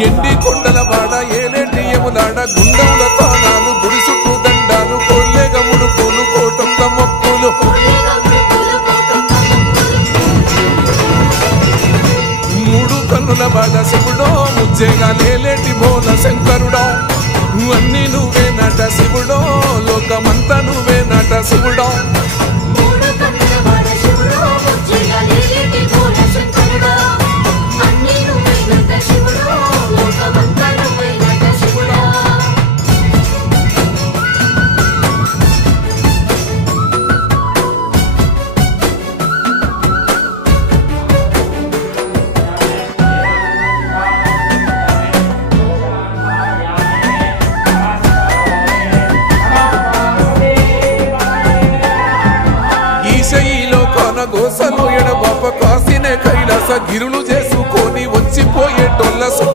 ఎండి కొండల వాడ ఏలేటి యములాడ గుండముల తానాలు గుడి చుట్టూ దండాలు కొల్లేగ ముడుపులు కోటొక్క మొక్కులు మూడు కన్నుల వాడ శివుడో ముజ్జేగా లేలేటి బోల శంకరుడో అన్ని నువ్వే నట శివుడో లోకమంతా నువ్వే నట శివుడో గోసలు ఎడబాప కాసినే కైలాస గిరులు చేసి